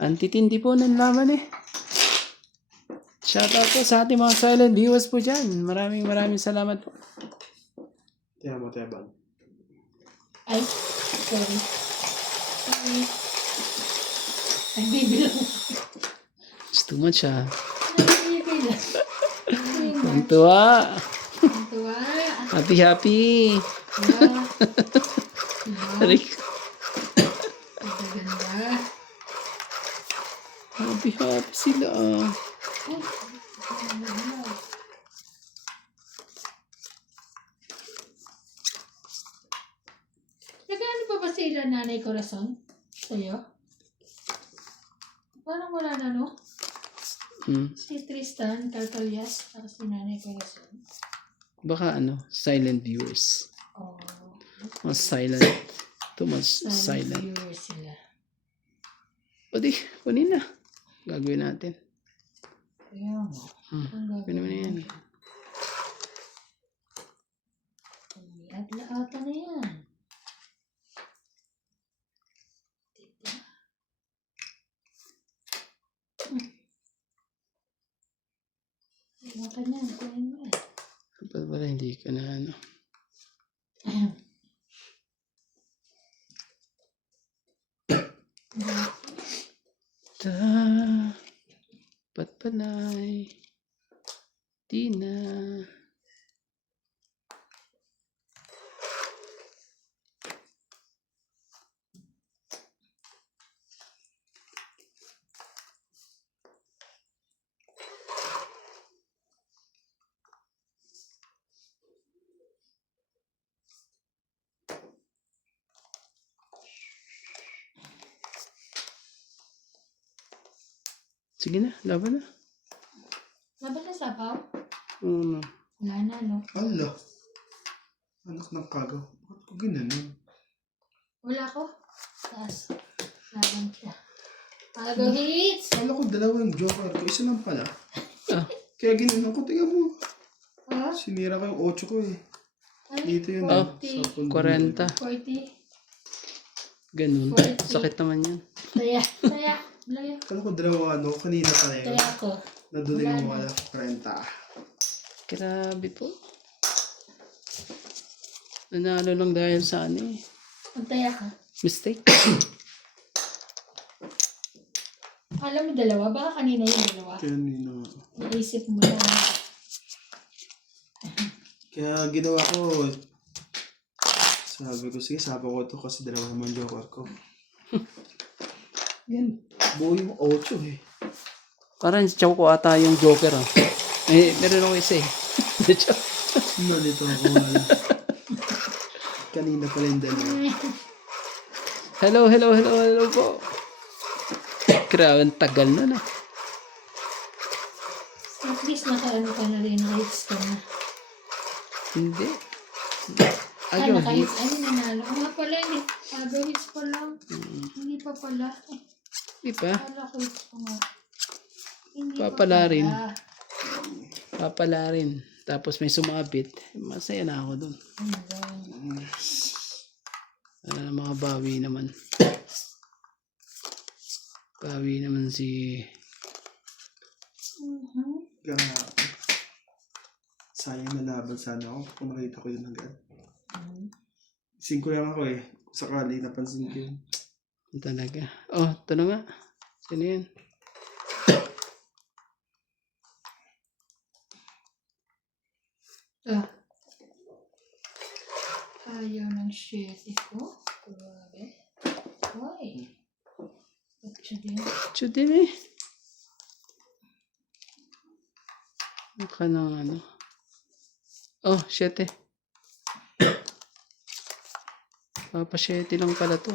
Antitindi po ng laban eh. Shoutout po sa ating mga silent viewers po dyan. Maraming salamat po. Tiyan mo, Tebang. Ay, sorry. Sorry. Ay, bibilang. It's too much ah. Ay, bibilang. Ang tuwa. Ang tuwa. Happy. Diba? Diba? Rick. Ang ganda. Happy sila ah. Ay, ang ganda. Nagano pa ba sila Nanay Corazon? Sa'yo? Parang wala na, no? Si Tristan, Calcalias, tapos si Nanay Corazon. Baka silent viewers. Oh. Mas silent. Too much silent. Viewers sila. O di, kunin na. Gagawin natin. Kaya mo. Ang Kunin mo na yan. Lahat-lahat na yan. Diba? Iwan ka niyan. Kunin mo eh. Dapat pala hindi ka na Dapat pala'y di na. Sige na, laban na. Laban na sabaw? Oo na. Wala na, no? Ala. Anak ng kagaw. Bakit ko ginanon? Wala ko. Taas. Laban ka. Agaw hits! Kala ko dalawa yung joker ko. Isa lang pala. Ah, Kaya ginanon ko. Tingnan mo. Ha? Sinira ko yung 8 ko eh. Ay, Dito yun. Oh, Sa pundo. 40. 40. Ganun. 40. Sakit naman yan. Taya. Taya. Laya. Kala ko dalawa kanina pala yun. Taya ko. Naduling mo wala. 40. Grabe po. Nanalo lang dahil sa Ang taya ka. mistake. Alam mo dalawa? Baka kanina yung dalawa. Kanina. Naisip mo na. Kaya ginawa ko. Sabi ko, sige, sabi ko to kasi dalawa naman joker ko. Yan. Buo yung 8 eh. Parang chow ko ata yung joker ah. Eh, meron ako isa eh. Nalito ako wala. Kanina pala yung dalawa. Hello po. Grabe, ang tagal na na. At least nakaano ka na rin. Naka-hits ka na. Hindi. Ayun. Ayun. Naka-hits. Ano nanalo? Nga pala, hindi. Hits pa lang. Hindi pa pala. Di pa. Kala ko hits pa nga. Hindi Papala pa rin. pala. Papala rin. Tapos may sumabit. Masaya na ako dun. Mga bawi naman. Bawi naman si... Grabe. Sayang na laban sana ako kung makita ko yun agad. 5 lang ako eh. Sakali napansin ko yun. Talaga. Oh, ito na nga. Sino yan? Ayaw ng shit ko. Grabe. Hoy. Ito din. Ito din eh. Mukha ng Oh, 7. Papa 7 lang pala to.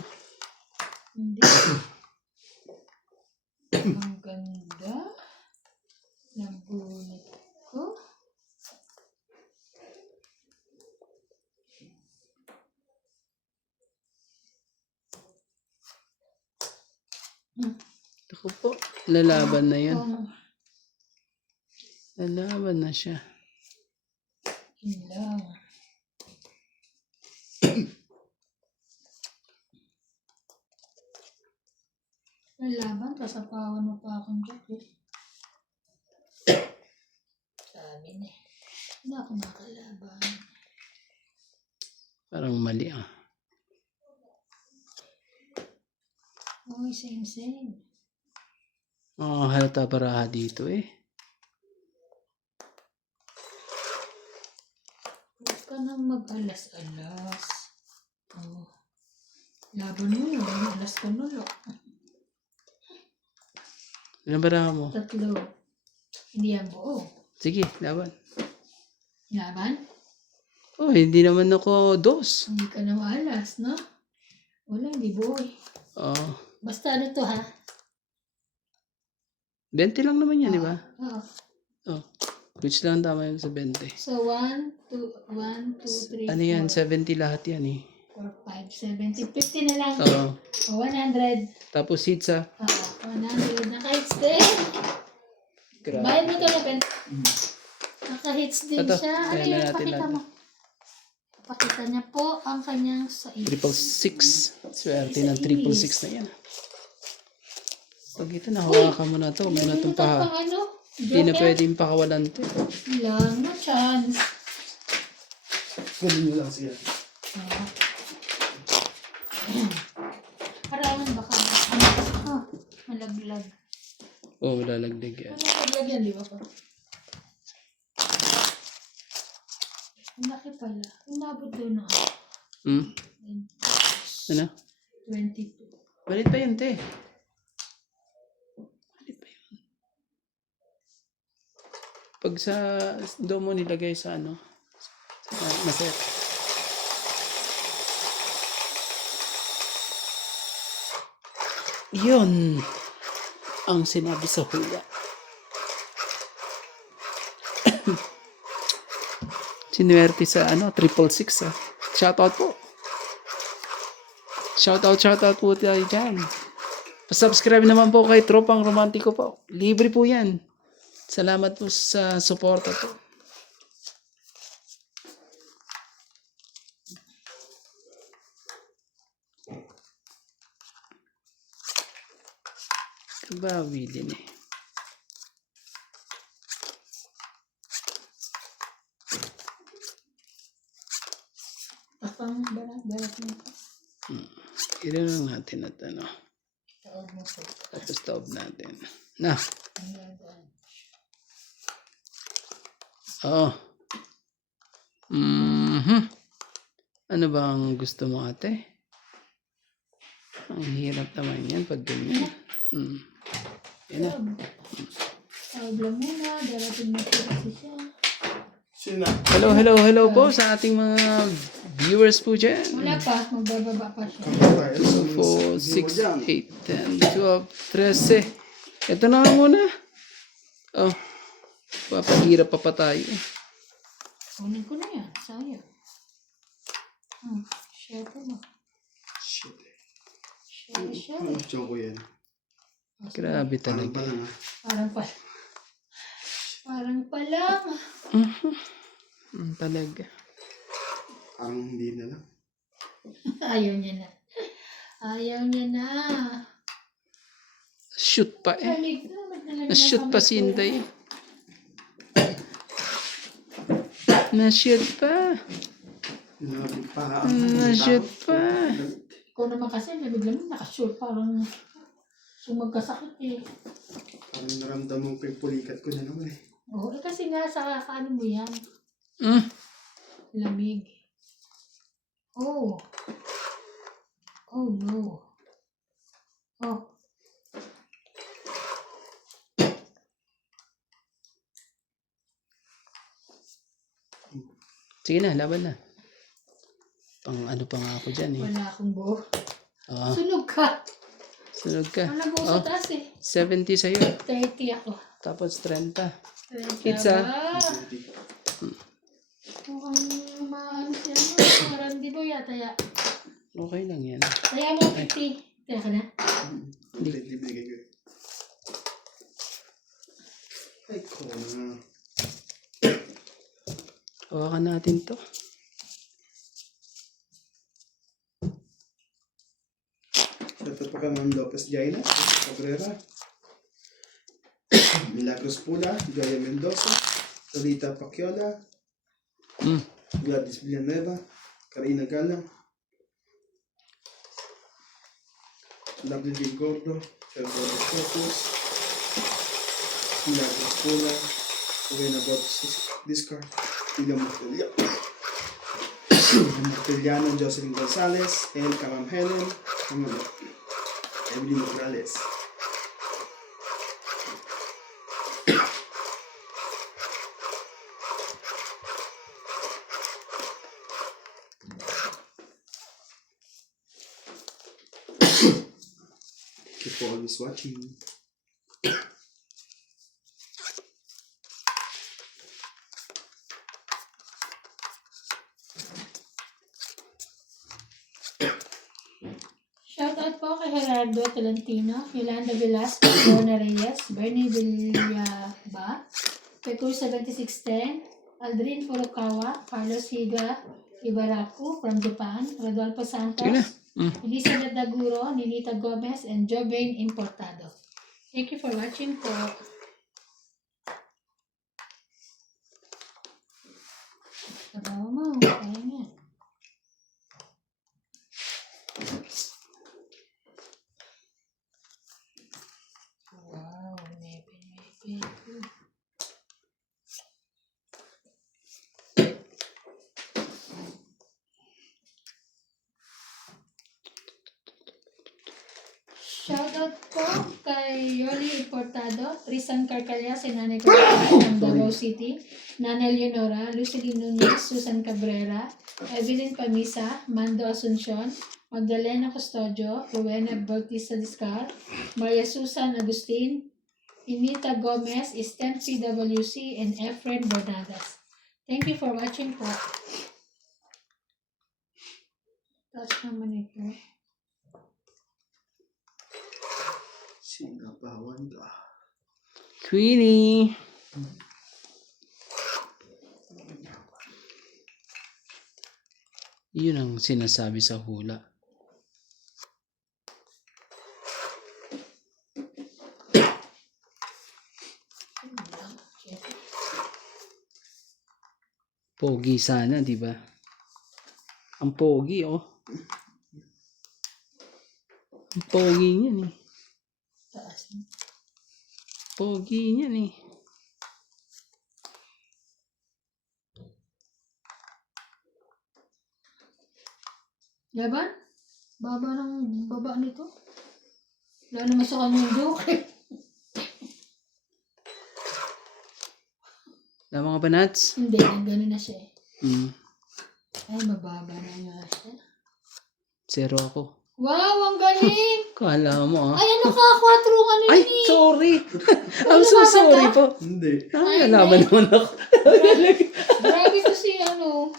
Hindi. Ang ganda. Ng bunot ko. Ako po. Lalaban na yan. Oh, Lalaban na siya. yun lang. May laban, kasapawan mo pa akong jacket. Sabi niya, hindi ako makalaban. Parang mali ah. Uy, same. Halata baraha dito eh. Huwag ka nang mag-alas-alas. Oh. Laban mo yun, alas ka nulo. Ilan baraha mo? 3. Hindi yan buo. Sige, laban. Laban? Oh, hindi naman ako 2. Hindi ka na maalas, no? Wala, hindi buo eh. Oh, Basta ano to ha? 20 lang naman yan, di ba? Oo. Oh, which lang tama yun sa 20. So, 1, 2, 3, 4, Ano yan? 70 lahat yan eh. 4, 5, 70, 50 na lang. Oo. O, 100. Tapos hits ah. Oo, 100. Naka-hits din. Bayad mo to na pen. Naka-hits din Ito, siya. Ano kaya na yun? natin Pakita natin. mo. Pakita niya po ang kanyang size. 666. Swerte ng 666 na yan. Pag ito, nahawakan mo na ito. Huwag mo na itong Pang ano? Hindi na Joker? pwedeng pakawalan ito. Lang na chance. Kunin nyo lang siya. Oo. Parawan baka malaglag. Oh, lalagdag yan. Ano malaglag yan, di ba pa? Ang laki pala. Umabot doon na. Hmm? Ano? 22. Balit pa yun, te. Balit pa yun. Pag sa doon mo nilagay sa ano, sa maset. Yun ang sinabi sa hula. Sinuwerte sa ano, 666 ah. Shoutout po. Shoutout po tayo dyan. Pa-subscribe naman po kay Tropang Romantiko po. Libre po yan. Salamat po sa suporta po. Kabawi din eh. Tapang balat mo. Ilan lang natin at ano. Taog mo po. Tapos taob natin. Na. Oo. Ano ba ang gusto mo ate? Ang hirap naman yan pag ganyan. Yan na. Taog lang muna. Darating mo po kasi siya. Sino? Hello po sa ating mga viewers po dyan. Wala pa. Magbababa pa siya. 4, 6, 8, 10, 12, 13. Ito na nga muna. Oh. Papahirap pa tayo. Kunin ko na yan. Sayang. Share ko mo. Shit. Share. Joke ko yan. Grabe Parang talaga. pa lang ah. Parang pa lang. Talaga. Parang hindi na lang. Ayaw niya na. Ayaw niya na. Shoot pa eh. Lamig na. Magnalamig na Na-shoot pa kami si po. Inday. Na-shoot pa. Grabe pa. Na-shoot pa. Ikaw naman kasi lamig-lamig nakashoot. Parang sumagkasakit eh. Parang naramdaman ko yung pulikat ko na naman eh. Oo, kasi nga sa ano mo yan. Lamig. Oh. Oh no. Oh. Sige na, laban na. Pang ano pa nga ako dyan eh. Wala akong buo. Oo. Sunog ka. Sunog ka. Wala buo sa taas eh. 70 sa'yo. 30 ako. Tapos 30. 30 Pizza. ba? Mukhang maano siya mo. Parang di ba yata ya. Okay lang yan. Kaya mo 50. Kaya ka na? Hindi binigay ko. Ay, ko na. Hawakan natin to. Katapakan Lopez Jaina, Cabrera, Milagros Pula, Joya Mendoza, Lolita Pacquiao, Gladys Villanueva, Karina Galang, W. Gordo, Fernando Sotos, Milagros Pula, Rowena Botes Discard, William Martellano, Jocelyn Gonzalez, El Karam Helen, Evelyn Morales. Thank you for always watching. Shoutout po kay Gerardo Tolentino, Yolanda Velasquez, Donna Reyes, Bernie Villaba, Pecur 7610, Aldrin Furukawa, Carlos Higa Ibaraku from Japan, Rodolfo Santos, Sige na. Elizabeth Daguro, Ninita Gomez, and Jobain Importado. Thank you for watching po. Sabaw mo, kaya nga. Wow, maybe. Shoutout po kay Yoli Importado, Tristan Carcalla, si Nanay Carcalla ng Davao City, Nanay Leonora, Lucilene Nunez, Susan Cabrera, Evelyn Pamisa, Mando Asuncion, Magdalena Custodio, Rowena Bautista Discar, Maria Susan Agustin, Inita Gomez, Stem PWC, and Efren Bordadas. Thank you for watching po. Touch naman ito. Sinabawan ka. Queenie. Yun ang sinasabi sa hula. Pogi sana, di ba? Ang pogi, oh. Ang pogi niyan, eh. Pogi niyan, eh. Laban? Baba nito? Wala naman sa kanya yung joke. Tama ka ba, Nats? Hindi, gano'n na siya eh. Ay, mababa na nga siya. 0 ako. Wow, ang galing! Kala mo, ah. Ay, ano ka? 4 ka na Ay, yun eh. sorry. I'm so lumabas sorry ka? po. Hindi. Ay, Nalaman naman ako. Grabe to si ano.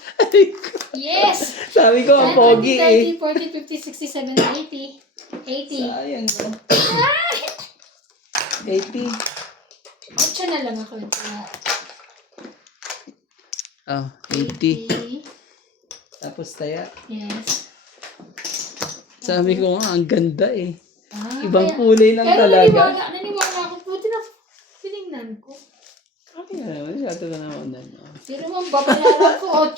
Yes! Sabi ko, ang pogi, eh. 30, 40, 50, 60, 70, 80. 80. Sayang, no? 80. 8 na lang ako. Oh, 80. 80. Tapos taya. Yes. Sabi ko nga, ang ganda, eh. Ah, Ibang kaya- kulay lang Pero talaga. naniwala ako. Buti na pinignan ko. Okay na naman. Masyado ka naman. Pero mong babayaran ko 8.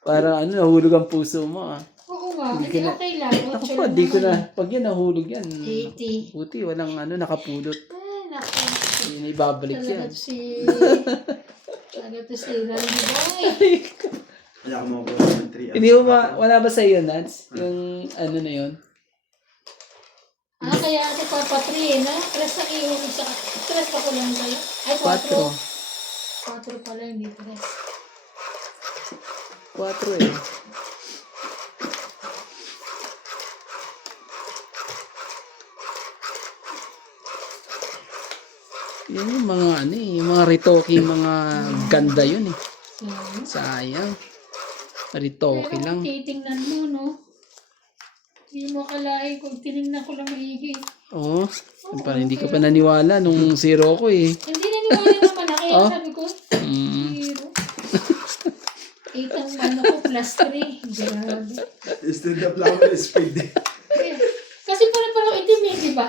Parang ano, nahulog ang puso mo, ah. Oo nga, Hindi hindi ka na- okay lang. Ako 8 pa, lang di ko naman na. Pag yan, nahulog yan. 80. Buti, walang ano, nakapulot. Ay, naku. Hindi ibabalik Talaga yan. to si... Talaga to si Randy Boy. Wala akong makuha ng 3. Hindi mo ba, wala ba sa iyo, Nats? Yung ano na yun? Ah, kaya ate Papa 3 na. 3 ang iyon sa... 3 ako lang kayo. Ay, 4. 4 pala, hindi 3. 4 eh. Yan yung mga ano eh, yung mga retoke, mga ganda yun eh. Sayang. Retoke Pero lang. kung titingnan mo, no? Hindi mo akalain kung tinignan ko lang maigi. Oo. Parang hindi ka pa naniwala nung 0 ko eh. Hindi naniwala naman na kaya sabi ko, Mm. 0. nakita mo ano ko, plus 3. Grabe. Stand up lang ako ng speed eh. Kasi parang itim eh, di ba?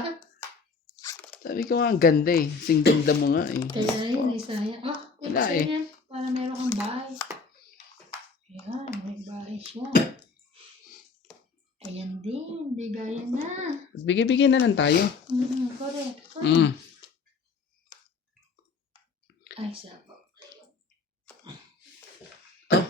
Sabi ko nga, ang ganda eh. Sing ganda mo nga eh. Kaya yun, sayang. Oh, Wala isa eh. yan. Para meron kang bahay. Ayan, may bahay siya. Ayan din, bigayan na. Bigay-bigay na lang tayo. Correct. Ay, sapo. Oh.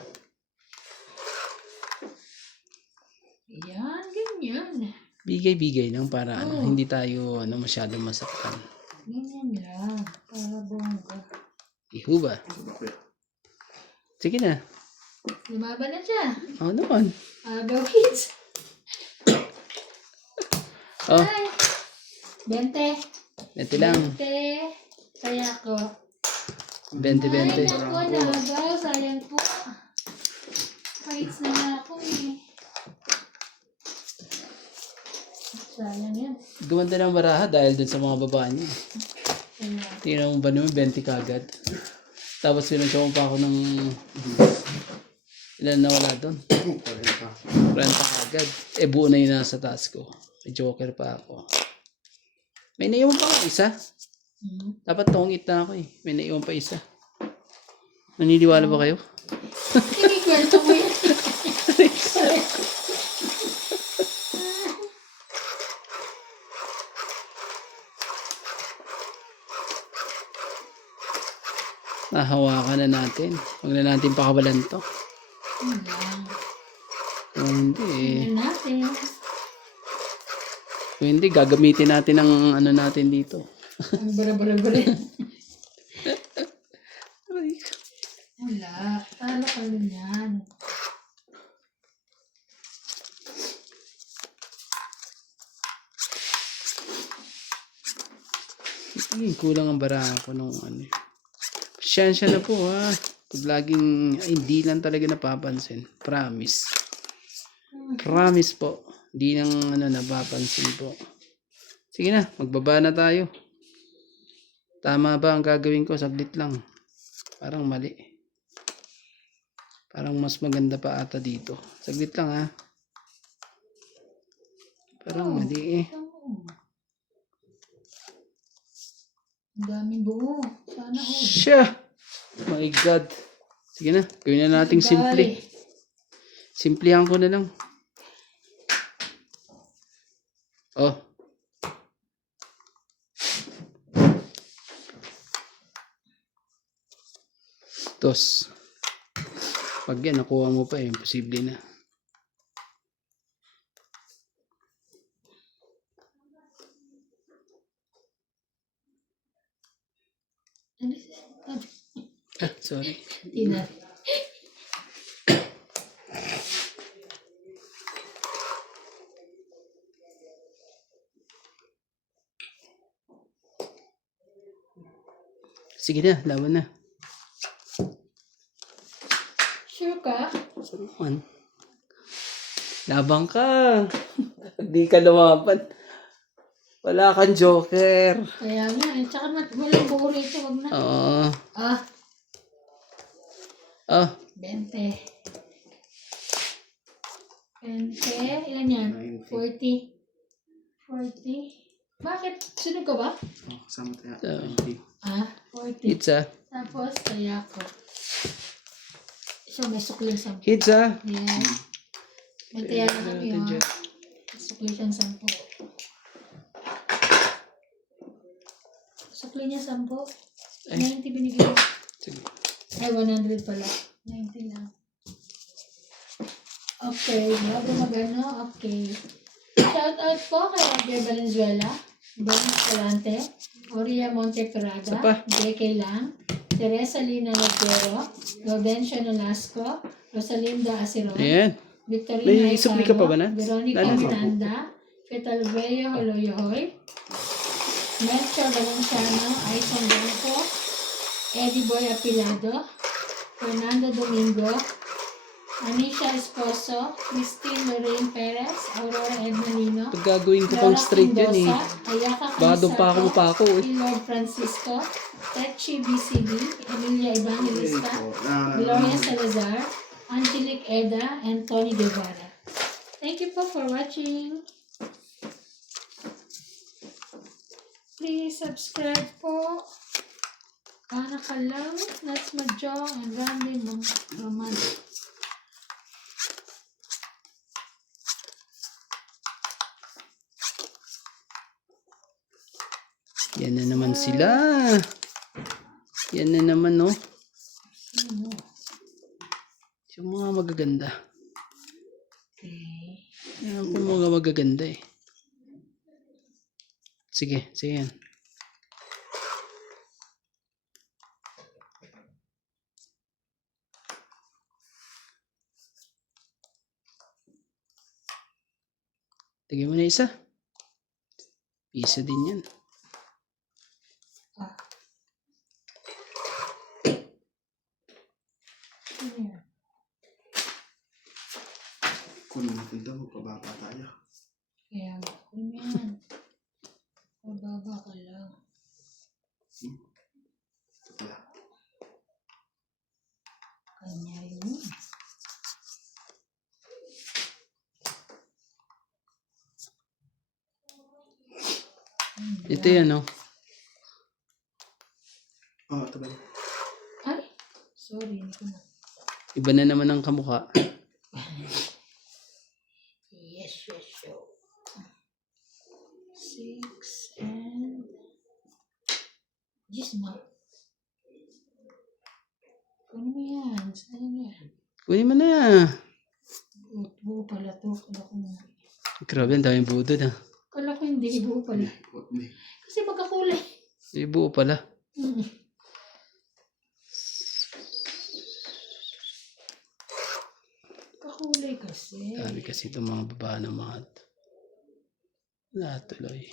Ayan, ganyan. Bigay-bigay lang para hindi tayo masyadong masaktan. Ganyan lang. Para bongga. Iho ba? Sige na. Lumaban na siya. Oo naman. Go kids. Oh, Ay. 20. ito lang. 20. Kaya ko. 20-20. Ay, naku, nagaw. Sayang po. Fights na nga ako eh. Sayang yan. Gumanda ng baraha dahil dun sa mga babae niya. Kaya, Tingnan mo ba naman, 20 kagad. Tapos pinagsawa pa ako ng ilan na wala doon. 40 kagad. Eh buo na yun nasa taas ko. May joker pa ako. May naiwan pa ako isa. Dapat tongit na ako eh. May naiwan pa isa. Naniniwala ba kayo? kinikwento mo yan. Nahawakan na natin. Huwag na natin pakabalan to. Yun lang. Kung hindi eh. Yun natin. Kung hindi, gagamitin natin ang ano natin dito. Ang bara-bara-bara. Aray. Wala. Talo ka rin yan. Kulang ang baraha ko nung ano. Siyensya na po ha. Pag laging, ay, hindi lang talaga napapansin. Promise. Promise po. Hindi nang napapansin po. Sige na, magbaba na tayo. Tama ba ang gagawin ko? Saglit lang. Parang mali. Parang mas maganda pa ata dito. Saglit lang ha. Parang mali eh. Ang daming buo. Sana all. Siya! My God. Sige na, gawin na nating simple. Simplihan ko na lang. Oh. Tos. Pag yan, nakuha mo pa, imposible na. Ah, sorry. Tina. Sige na, laban na. Sure ka? Saan? Labang ka. Di ka lumaban. Wala kang joker. Kaya nga. Tsaka walang buo rito. Wag na. Oo. Ah. Oh. 20. 20. Ilan yan? 40. 40. Bakit? Sunod ka ba? Kasama tayo. So, 40. Hitsa. Tapos, kaya ko. So, may sukli sa Hitsa. Ayan. May taya na kami, oh. Sukli siyang 10. Sukli niya 10. 90 binigay. Sige. Ay, 100 pala. 90 lang. Okay. Bago magano, okay. Shout out po kay Roger Valenzuela, Don Escalante, Oria Monteferraga, Sapa. JK Lang, Teresa Lina Lagdero, Gaudencio Nolasco, Rosalinda Aceron, Ayan. Victorina May isukli ka pa ba na? Veronica Lalo. Miranda, Fetalveo Holoyohoy, Melchor Valenciano, Aison Blanco, Eddie Boy Apilado, Fernando Domingo, Anisha Esposo, Christine Lorraine Perez, Aurora Edmanino, Pag gagawin ko pang straight yan eh. Ayaka Baka doon pa ako eh. Lord Francisco, Techi BCB, Emilia Evangelista, Gloria Salazar, Angelique Eda, and Tony Guevara. Thank you po for watching. Please subscribe po. Ana ka lang, Nats Majong, and Randy Mamad. Yan na naman sila. Yan na naman, no? Ano? Yung mga magaganda. Okay. Yan po mga magaganda eh. Sige, sige yan. Tignan mo na isa. Isa din yan. Ah. Ano yan? Kunin natin ito, magpababa tayo. Kaya ba? Ano yan? Mababa ka lang. Ito pala. Kanya yun. Ito yan, no? Ito pala. Ay! Sorry, hindi ko na. Iba na naman ang kamukha. Yes, show. 6 and... Just na. Kunin mo yan. Saan yan? Kunin mo na. Buo pala to. Kala ko na. Grabe, ang daming buo doon, ha? Kala ko hindi. Buo pala. Kasi magkakulay. May buo pala. Kakulay kasi. Dami kasi itong mga baba na mga lahat tuloy.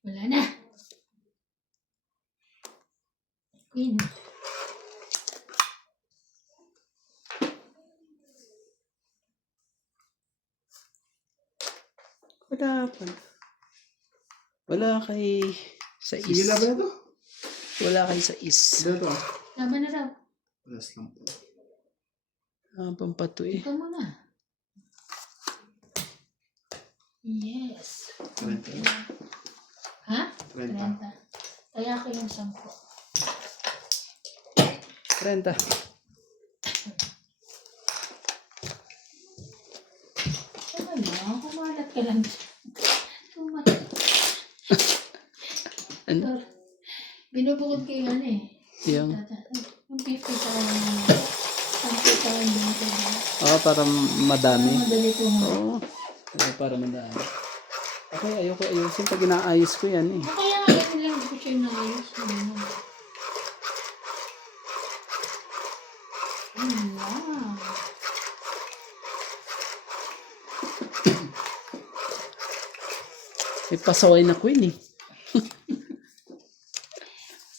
Wala na. Queen. Wala pa. Wala kay sa Sige is. na ba ito? Wala kay sa is. Ito ito. Laban na daw. Last lang po. Pampato eh. Ikaw muna. Yes. 30. Ha? 30. 30. Kaya ko yung 10. 30. Ano lang? Kumalat ka lang. Kumalat. Ano? Binubukod ko yung ano eh. Yung, Yung 50 sa kanina. 10 sa kanina. para madami. Madali ko nga. Oo. Para madami. Okay, ayoko ayusin pag inaayos ko yan eh. Kaya nga yun lang ko siya naayos. Wow. May pasaway na queen eh.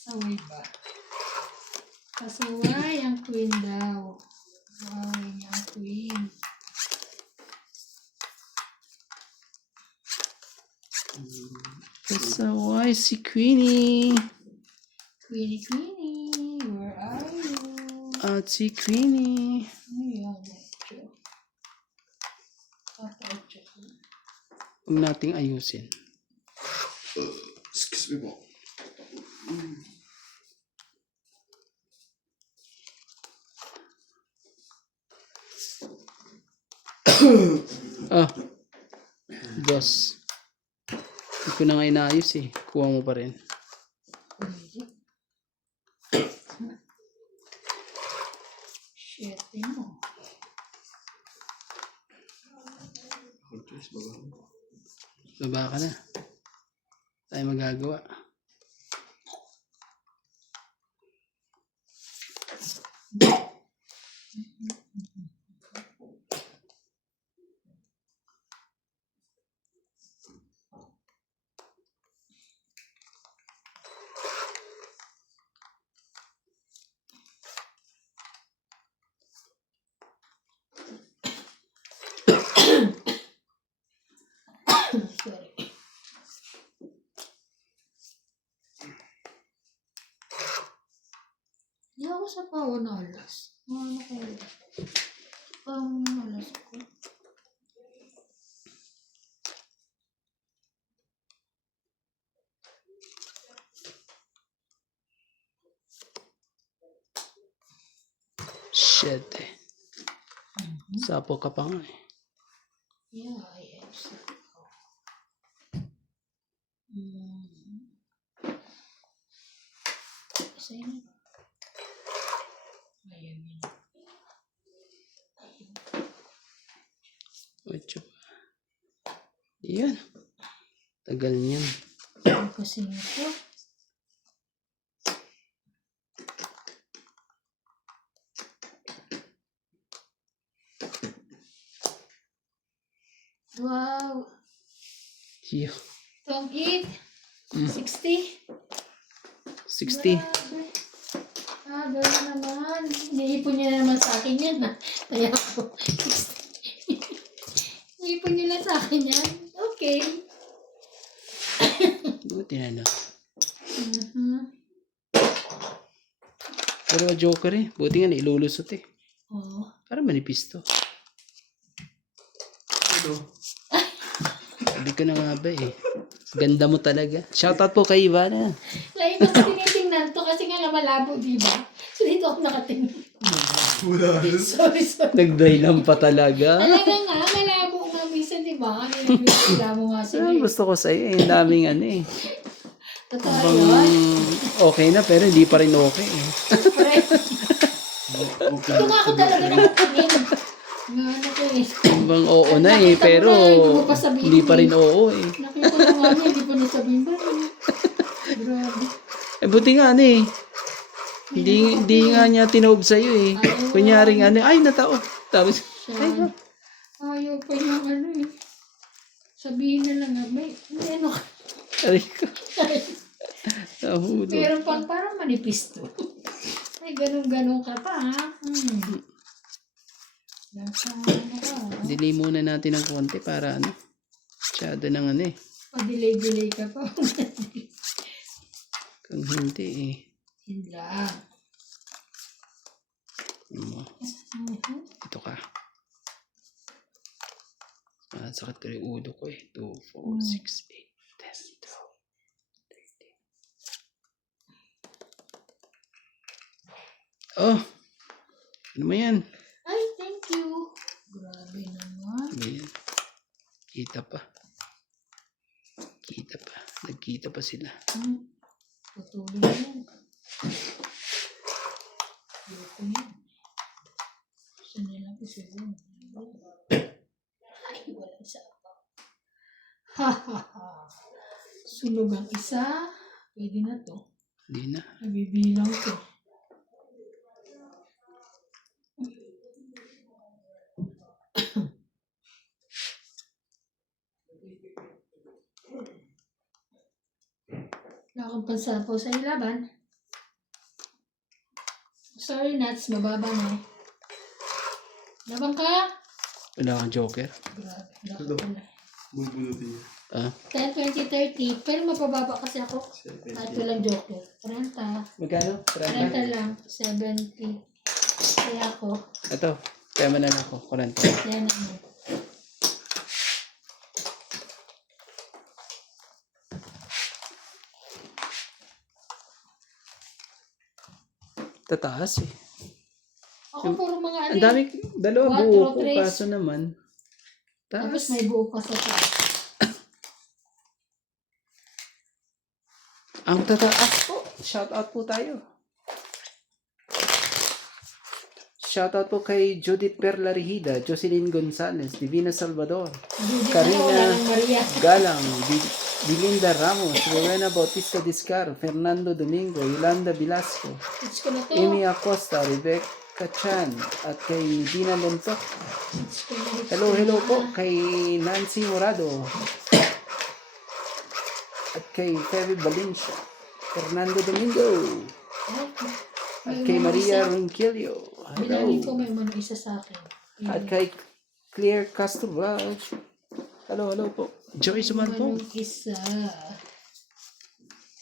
Saway ba? Pasaway ang queen daw. Saway niya ang queen. Pasaway si Queenie. Queenie, Queenie, where are you? At si Queenie. Ano yan? Ocho. Ocho. Huwag nating ayusin. Excuse me po. Boss. Hindi ko na nga inaayos eh. Kuha mo pa rin. Shit, mo. Baba ka na. Tayo magagawa. Sorry. Hindi ako sa pawa na alas. Ano kayo? Shit eh. Sapo ka pa nga eh. Yeah, I am so. Isa yun. Ayan yun. Ocho. Yan. Tagal niyan. Kasi ito. Wow. Yo. Don't eat. 60. 60. Grabe. Gano'n naman. Iniipon niya naman sa akin yan. Kaya ako. Iniipon niyo lang sa akin yan. Okay. Buti na lang. Mhm. Pero joker eh. Buti nga nailulusot eh. Oo. Parang manipis to. Ano? Hindi ko na nga ba eh. Ganda mo talaga. Shoutout po kay Ivana. Kaya iba sa tinitingnan to kasi nga malabo, di ba? So dito ako nakatingin. Wala. Sorry. Nag-dry lang pa talaga. Talaga nga, malabo nga minsan, di ba? Malabo nga sila. Ah, gusto ko sa'yo eh. Ang daming ano eh. Totoo Bang yun. okay na pero hindi pa rin okay eh. Pre, ito nga ako talaga nakatingin. Nga ano ko eh. Bang oo na eh. Nakita mo Pero na, hindi mo pa sabihin hindi pa eh. rin oo eh. Nakita ko nga niya, hindi pa nasabihin ba? Grabe. Eh buti nga ano eh. Hindi nga niya tinoob sa'yo eh. Kunyaring ano, ay natao. Tapos, ay, Siya. Ayaw pa yung ano eh. Sabihin na lang nga, may ano ka. aray ko. Nahulog. Pero pang parang manipis to. Ay, ganun-ganun ka pa ha. Nasa ano ka ha? Delay muna natin ng konti para ano. Masyado ng ano eh. Pa-delay-delay ka pa. Kung hindi eh. Yun lang. Ito ka. Sakit ko yung ulo ko eh. 2, 4, 6, 8, 10, 12, 13. Oh! Ano mo yan? Ay, thank you. Grabe naman. Ayan. Kita pa. Kita pa. Nagkita pa sila. Patuloy na yan. Ayoko yan. Saan nila ko siguro? Ay, walang sapaw. Ha ha ha. Sunog ang isa. Pwede na to. Hindi na. Nabibilang ko. Wala akong pansapaw sa ilaban. Sorry, Nats. Mababa na eh. Laban ka? Wala kang joker. Grabe. Wala Ito. ka pala. Bubunutin niya. Ah? 10, 20, 30. Pero mapababa kasi ako. Kahit walang joker. 30. Magkano? 30 lang. 70. Kaya ako. Ito. Kaya manan ako. 40. Yan naman. Tataas eh. Ako puro mga ano. Ang dami. Dalawa Quattro, buo ko. tres. Kaso naman. Tapos Taas. may buo pa sa taas. Ang tataas po. Shoutout po tayo. Shoutout po kay Judith Perla Rigida, Jocelyn Gonzalez, Divina Salvador, Karina Wala ng Maria. Galang, Belinda Ramos, Rowena Bautista Discar, Fernando Domingo, Yolanda Velasco, It's ko na to. Amy Acosta, Rebecca Chan, at kay Dina Lentok. It's ko na ito. Hello po kay Nancy Morado, at kay Feby Valencia, Fernando Domingo, at kay Maria Ronquillo. Bilangin ko Hello. may umano isa sa akin. At kay Claire Castroval. Hello po. Joy Sumalpong. Umanong isa.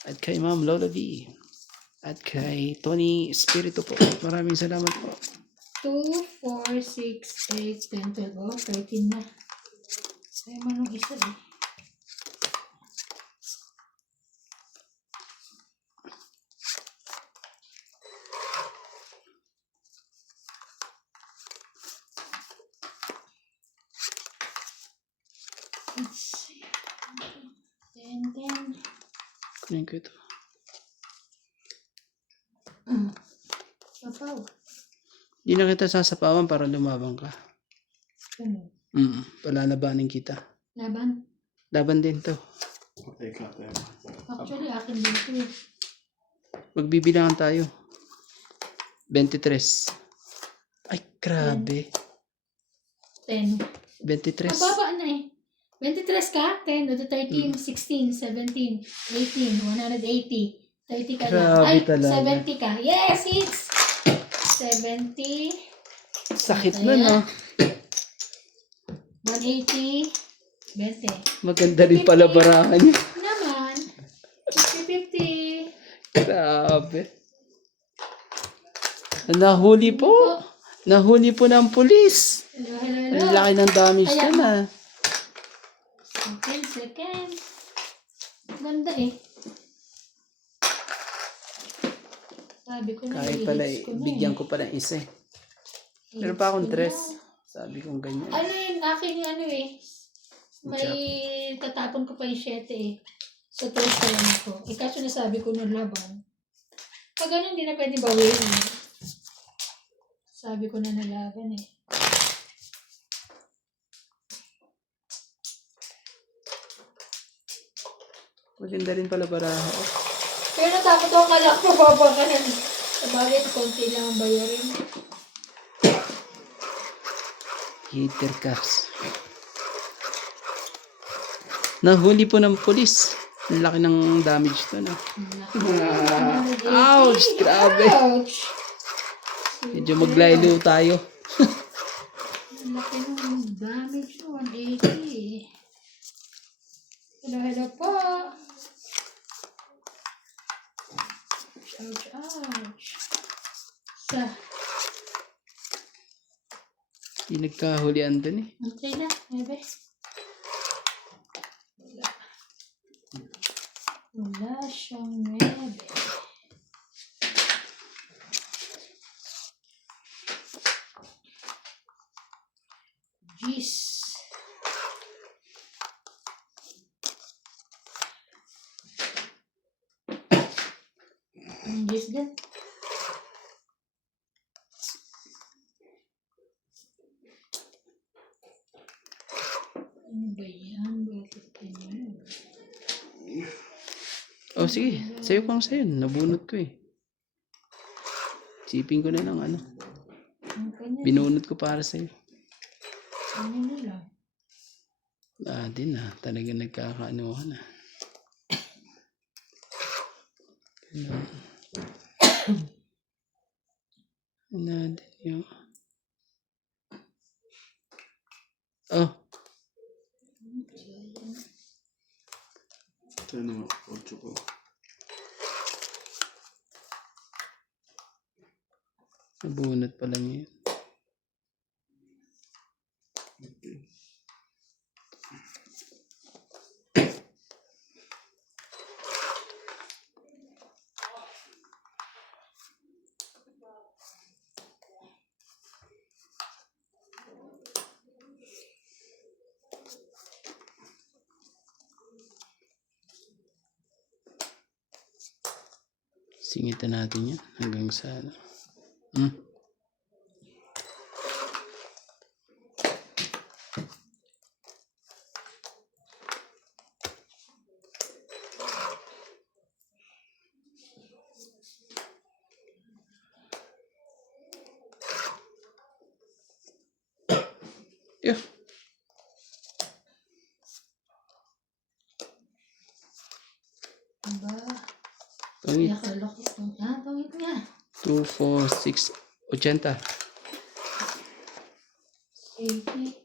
At kay Ma'am Lola V. At kay Tony Espiritu po. Maraming salamat po. 2, 4, 6, 8, 10, 12. Oh, 13 na. Ay, umanong isa eh. Let's see. 10, 10. Kunin ko ito. Papaw. Hindi na kita sasapawan para lumabang ka. Ano? Palalabanin kita. Laban? Laban din to. Patay ka, tayo. Actually, akin dito eh. Magbibilangan tayo. 23. Ay, grabe. 10. 23. Mababa na eh. 23 ka? 10, 13, 16, 17, 18, 180. 30 ka na. Grabe Ay, talaga. 70 ka. Yes, it's 70. Sakit Ayan. nun, oh. 180. 20. Maganda rin pala barahan niya. Naman. 50-50. Grabe. Nahuli po. Nahuli po ng pulis. Hello, hello, Ang hello. laki ng damage Ayan. na. Second. Ganda eh. Sabi ko na, Kahit pala, i-hits ko na bigyan eh. ko pa ng isa eh. Meron Hits pa akong ko tres. na. Sabi kong ganyan. Ano yun, aking ano eh. May tatapon ko pa yung 7 eh. So, 3 pa lang ako. Eh, kaso nasabi ko na laban. Pag ganun, hindi na pwede bawiin eh. Sabi ko na nalaban eh. Maganda rin pala baraha. Pero natakot ako kala ko baba ka na. Sabagay, konti lang ang bayarin. Hater cuffs. Nahuli po ng pulis. Ang laki ng damage to, no? Ouch! Grabe! Ouch! Medyo maglaylo tayo. Ang laki ng damage no, 180. Hello, hello po. Ouch, ouch. Sa, Hindi nagkahulian dun eh. okay na, bebe. Wala siyang nebe. Jeez. Ang jeez din. Ano ba yan? Bakit ganyan? Oh, sige. Sa'yo pang sa'yo. Nabunot ko eh. Sipin ko na lang ano. Ang kanya. Binunot ko para sa'yo. Ano na lang. Din ah. Talaga nagkakaanuhan ah. Din yun. Oh. Ito naman, 8 ko. Nabunot pala niya yun. Okay. Singitan natin yan hanggang sa ano. Yeah. Aba. Tungit. Akala ko itong, tawid nga. 2, 4, 6, 80. 80,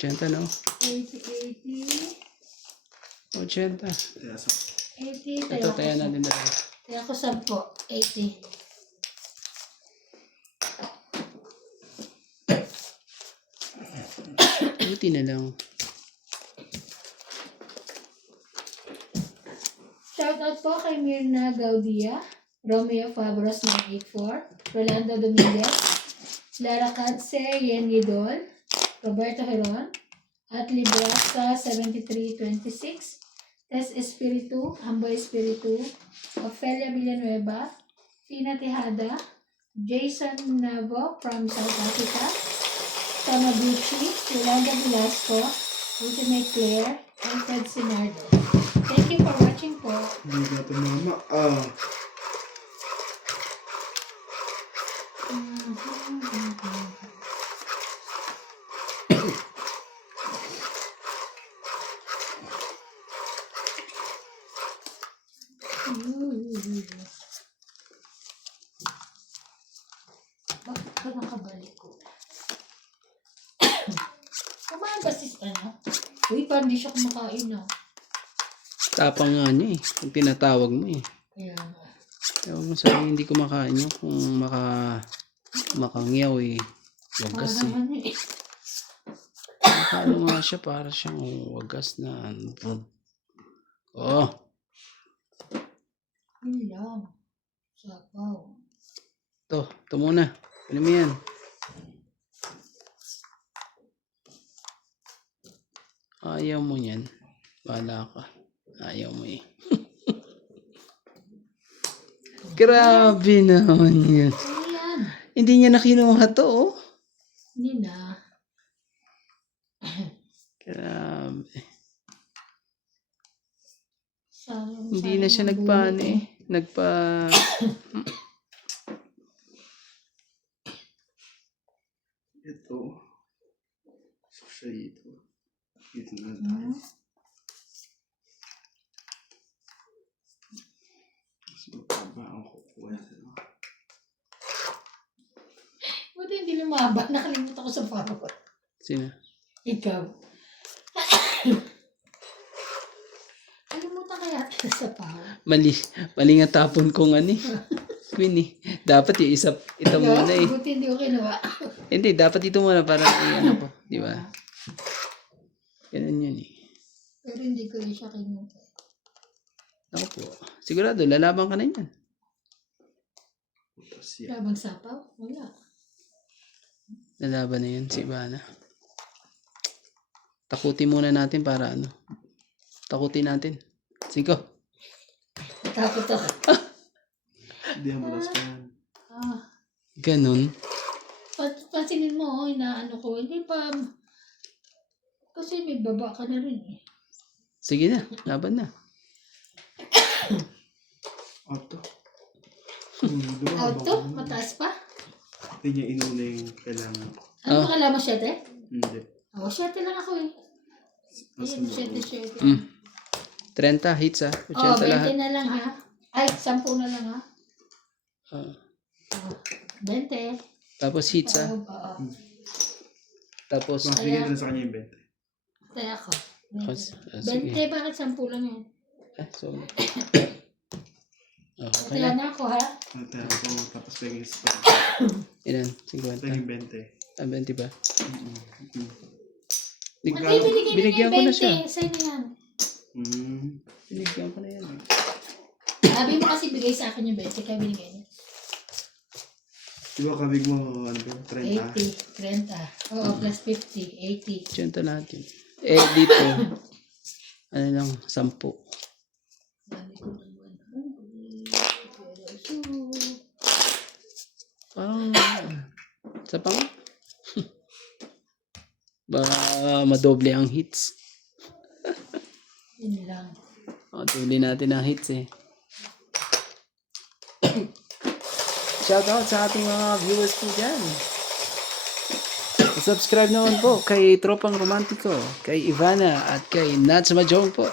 80 no? 80, 80. Kaya sa 80. Ito tayo natin dalawa. Kaya ko 10, 80. Buti na lang. Shoutout po kay Mirna Gaudia, Romeo Fabros 984, Rolando Dominguez, Lara Katse, Yen Yidol, Roberto Heron, at Librasa 7326. Tess Espiritu, Amboy Espiritu, Ofelia Villanueva, Fina Tejada, Jason Navo from South Africa, Tamaguchi, Yolanda Velasco, Ultimate Claire, and Fred Sinardo. Thank you for watching po. Hindi ka ito mama. Bakit ka nakabalik ko? Kumain ba sis ano? Uy, parang di siya kumakain na. Tapang nga niya eh. Kung tinatawag mo eh. Kaya nga. Ewan mo sa akin, hindi kumakain yun. Kung makangiyaw eh. Wagas eh. Parang eh. Ano nga siya, para siyang wagas na. Oh, Yun lang. Sapaw. ito muna. Ano mo yan? Ayaw mo yan. Bahala ka. Ayaw mo eh. Grabe naman yan. Ano yan? Hindi niya na kinuha to oh. Hindi na. Grabe. Sayang, Hindi na siya ang nagpaano bulo eh. Nagpa... Ito. Siya ito. Ito na eh. tayo. Mas mababa ang kukuha. Buti hindi lumaba. Nakalimutan ko sa bawat. Sino? Ikaw. Kalimutan kaya tayo sa bawat. Mali nga tapon kong ano eh. Queen eh. Dapat yung ito muna eh. Buti hindi ko kinuha. Hindi, dapat ito muna para ano ko. Di ba? Ganun yun eh. Pero hindi ko rin siya kinuha. Ako po. Sigurado, lalaban ka na yan. Tapos yan. Labang sapaw? Wala. Lalaban na yan si Ivana. Takutin muna natin para ano. Takutin natin. 5. Takot ako. Hindi ang malas pa yan. Ah. Ganun. Pansinin mo, inaano ko. Hindi pa. Kasi may baba ka na rin eh. Sige na, laban na. Auto. Auto? Mataas pa? Hindi niya inuna yung kailangan ko. Ano ba kala mo, 7? Hindi. Oo, 7 lang ako eh. Mas Ayun, 7. 30 hits ah. 80 Oh, 20 lahat. na lang ha. Ay, 10 na lang ha. Ah. Oh, 20. Tapos hits ah. Oo. Tapos, Mas bigyan na sa kanya yung 20. Kaya ako. sige. 20, bakit 10 lang yan? Sorry. Oh, okay Kaya na. na ako ha. Nataya ko tapos paging sa Ilan? 50. paging 20. 20 ba? Matay, binigyan ko na niya siya. 20. Sa'yo na yan. Binigyan ko na yan. Sabi mo kasi bigay sa akin yung 20, kaya binigay niya. Di ba kabig mo, ano ba? 30? 80, 30. Oo, plus 50, 80. 80 lahat yun. Eh, dito, ano lang, 10. Sabi ko naman, Parang, sa pang, baka madoble ang hits. yun lang. Doble natin ang hits eh. Shoutout sa ating mga viewers po dyan. Subscribe naman po kay Tropang Romantiko, kay Ivana at kay Nats Majong po.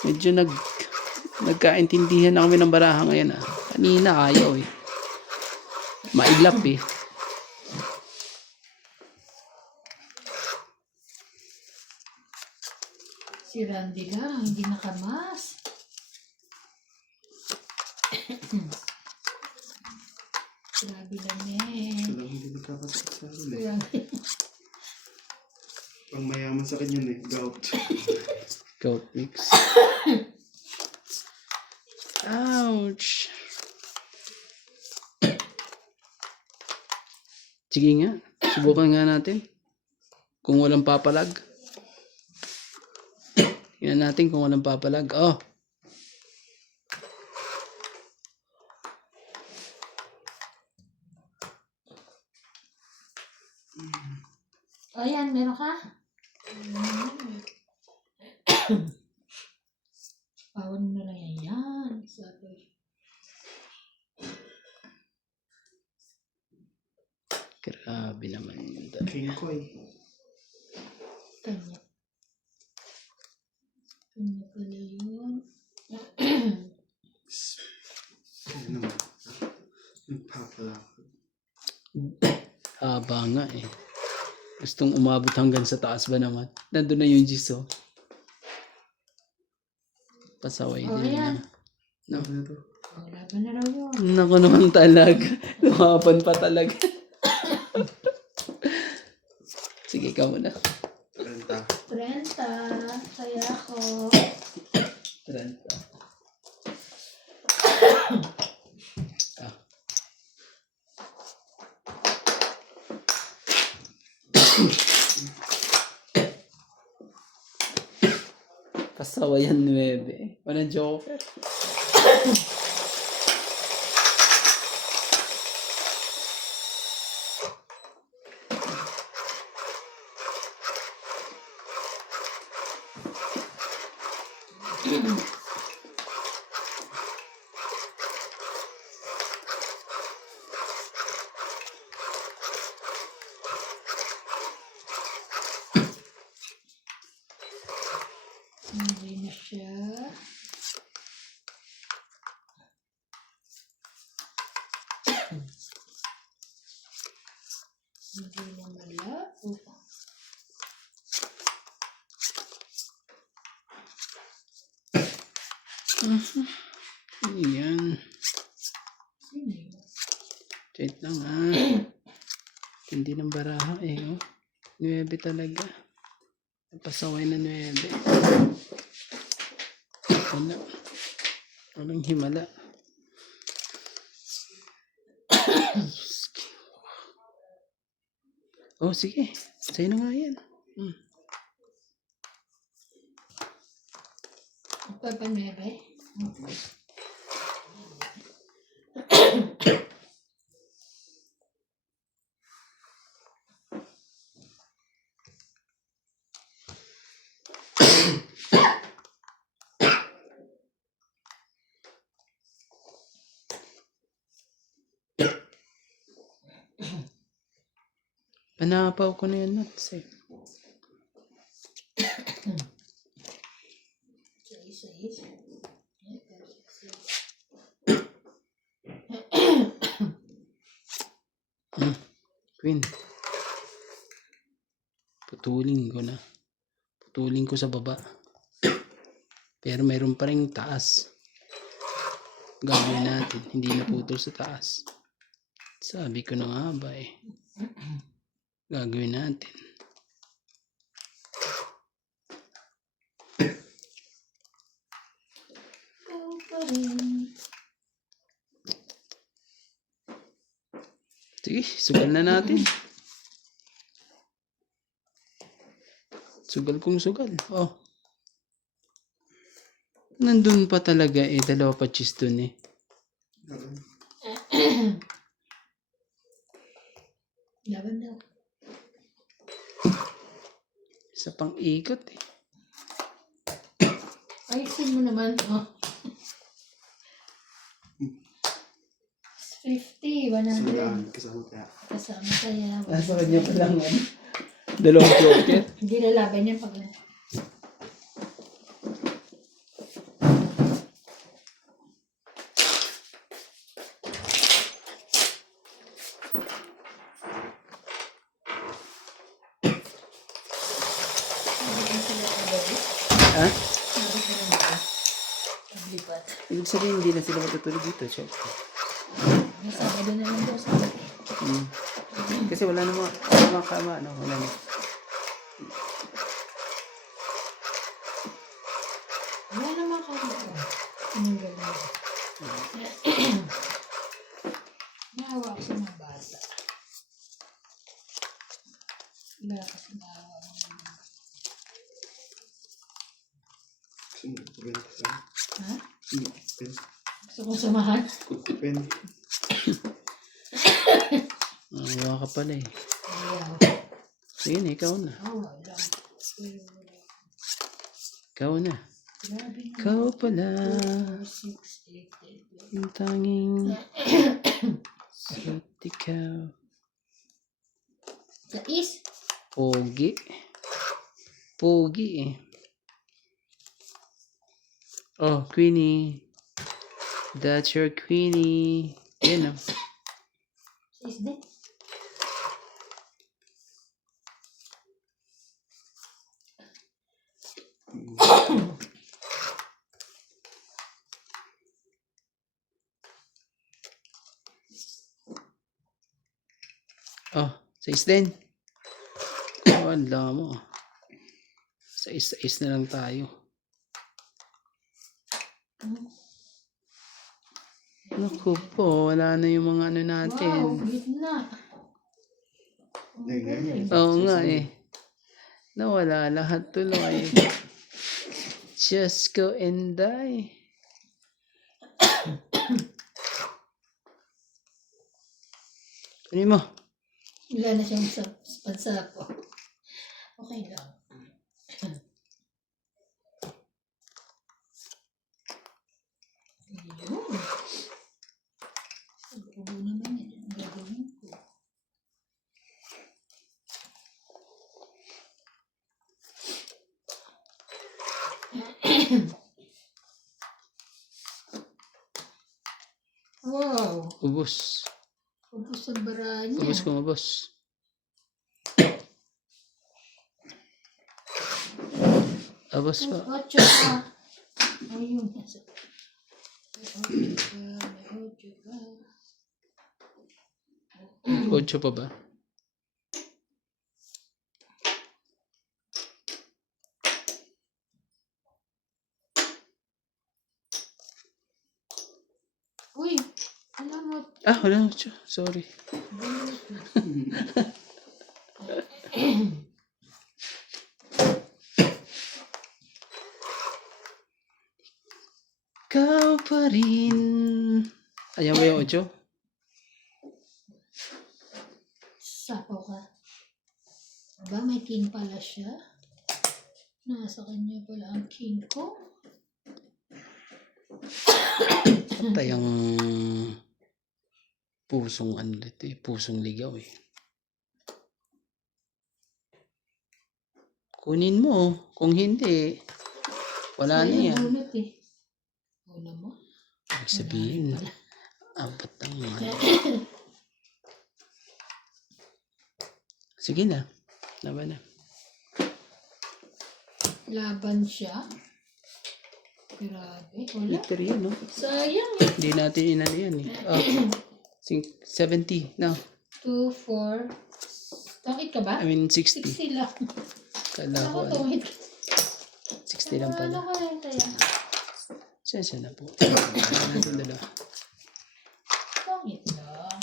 Medyo nagkaintindihan na kami ng baraha ngayon ah. Kanina ayaw eh. Mailap eh. Si Randy lang, hindi nakamas. Grabe lang eh. Ito lang hindi nagkakasakit sa akin eh. Grabe. Pang mayaman sa kanya eh, gout. Goat mix. Ouch. Sige nga. Subukan nga natin. Kung walang papalag. Tingnan natin kung walang papalag. Oh. O yan, meron ka? Pawan mo na lang yan. Yan. Sabi. Grabe naman yun. King Koy. Kanya. Kanya pala yun. Ano naman? Nagpapalakad. Haba nga eh. Gustong umabot hanggang sa taas ba naman? Nandun na yung G's oh. Pasaway Oh, din ayan. na. Ano na to? Wala ba na raw yun? Naku naman talaga. Lumaban pa talaga. Sige ka muna. 30. 30. Kaya ako. 30. Ah. Pasawayan 9. Walang joker. Hindi na siya. Hindi na malabo. Ayan. Sino yun? Wait lang ah. Hindi ng baraha eh. Oh. 9 talaga. Pasaway na 9. Wala. Walang himala. Oh, sige. Sa'yo na nga yan. Papanebe? Panapaw ko na yan nuts eh. Queen. Putulin ko na. Putulin ko sa baba. Pero mayroon pa rin taas. Gagawin natin. Hindi naputol sa taas. Sabi ko na nga ba eh. Gagawin natin. Sige, sugal na natin. Sugal kung sugal. Oh. Nandun pa talaga eh. Dalawa pa cheese dun eh. Laban daw. Isa pang ikot eh. Ayusin mo naman. Oh. 50, 100. Sandaan. Kasama kaya. Kasama kaya. Nasa kanya pa lang ano. Dalawang joker. Hindi lalaban yan pag Ha? Paglipat. Ibig sabihin hindi na sila matutulog dito. Check. Nasama doon na lang daw sa Kasi wala na mga kama. Ano, wala na. wala naman ka dito. Anong gagawin? Nahawa ako sa mga bata. Wala kasi bawa. Sumupin ka. Ha? Sumupin. Gusto kong sumahan? Kutupin. Wala ka pala eh. Ayaw. Sige na, ikaw na. Wala. Pero wala. Ikaw na. Grabe na. Ikaw pala. 4, 6, 8, 9. Yung tanging suot ikaw. Kais. Pogi. Pogi eh. Oh, Queenie. That's your Queenie. Yan oh. Is that? Oh, sais din. Oh, ang damo. Sais na lang tayo. Naku po, wala na yung mga ano Wow, natin. gitna. Oo nga eh. Nawala lahat tuloy. Just go and die. Ano mo? Wala na siyang pansapo. Okay lang. Ayun. Ubo naman yan. Ang gagawin ko. Wow. Ubus. Ubus ang bara niya. Ubus kung ubus. Ubus pa. 8 pa. Ayun. May 8 pa. 8 pa ba? Uy, alam mo. Ah, wala. 8. Sorry. Ikaw pa rin. Ayan ba yung 8? Sapaw ka. Aba, may king pala siya. Nasa kanya pala ang king ko. Patay ang pusong ano dito eh. Pusong ligaw eh. Kunin mo. Kung hindi, wala na yan. Bunot eh. Una mo. Ibig sabihin, apat ang mga. Sige na. Laban na. Laban siya. Grabe. Wala. Liter yan, no? Sayang eh. Hindi natin inano yan eh. Oh, 70. No. 2, 4. Tungit ka ba? I mean, 60. 60 lang. Kala ko, Ako tungit ka. 60 lang Ano pala. ka rin kaya? Sensya na po. Ano natin dalawa? Tungit lang.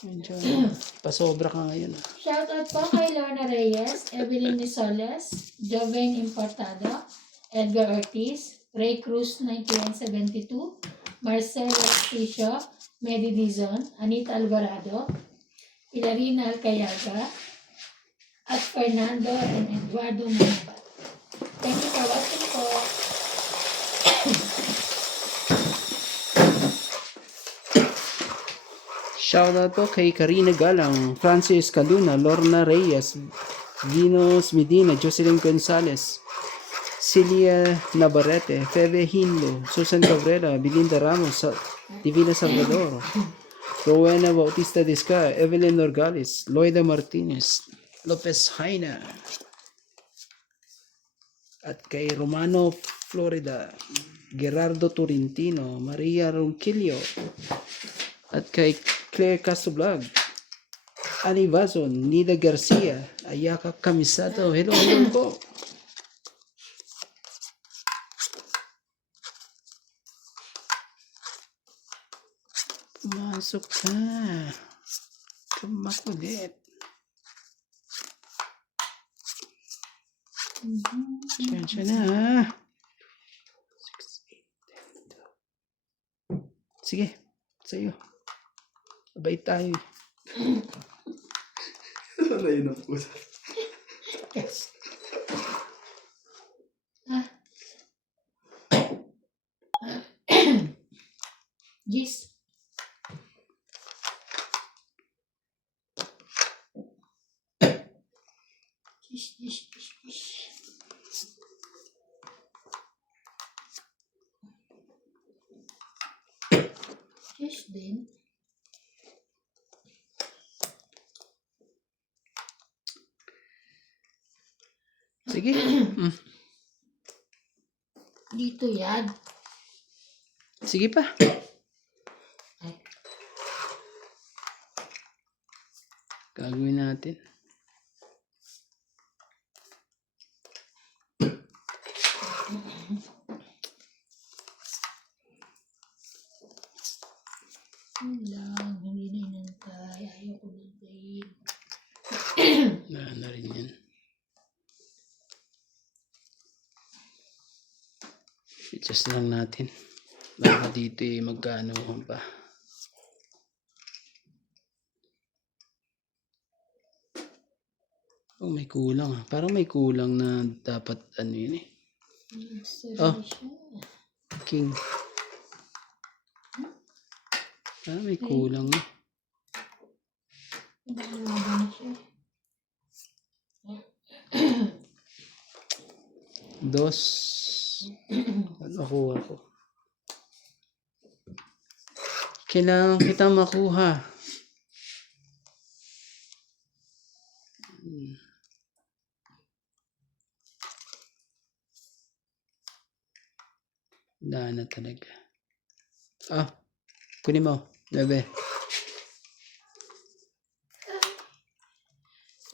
Medyo, pasobra ka ngayon. Ah. Shoutout po kay Lorna Reyes, Evelyn Nisoles, Joven Importado, Edgar Ortiz, Ray Cruz 9172, Marcelo Estisio, Medi Dizon, Anita Alvarado, Pilarina Alcayaga, at Fernando and Eduardo Manabat. Thank you for watching po. Shoutout po kay Karina Galang, Francis Caluna, Lorna Reyes, Venus Medina, Jocelyn Gonzalez, Celia Navarrete, Febe Hinlo, Susan Cabrera, Belinda Ramos, Divina Salvador, Rowena Bautista Disca, Evelyn Norgales, Loida Martinez, Lopez Haina, at kay Romano Florida, Gerardo Torrentino, Maria Ronquillo, at kay Claire Castoblog, Ani Vazon, Nida Garcia, Ayaka Kamisato, hello po. Pumasok ka. Makulit. Siya na. 6, 8, 10, 12. Sige, sa'yo. Abay tayo. Ano yun ang pusa? Yes. Ah. Gis. Gis. Gis din. Sige. Dito yan. Sige pa. Ay. Gagawin natin. Yun lang. Hindi na inantay. Ayaw ko nantayin. Meron na rin yan. Adjust lang natin. Baka dito magkano pa. Oh, may kulang ah. Parang may kulang na dapat ano yun eh. Oh. Siya. King. Ah, may kulang eh. Nalaban na siya. Dos. Ano nakuha ko? Kailangan kita makuha. Wala na talaga. Ah, kunin mo. Bebe.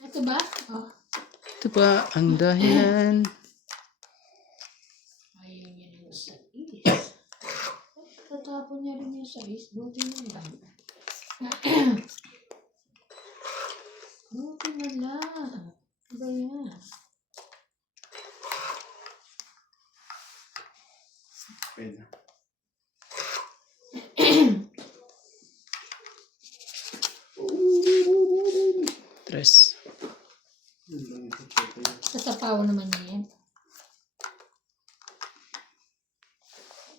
Ito ba? Oh. Ito pa ang dahilan. Ayaw niya ng sais. Tatapon niya rin yung sais. Buti na lang. Buti na lang. Ano ba yan? Pwede. Tres. Yun lang ito. Pwede. Sasapawan naman niya yan.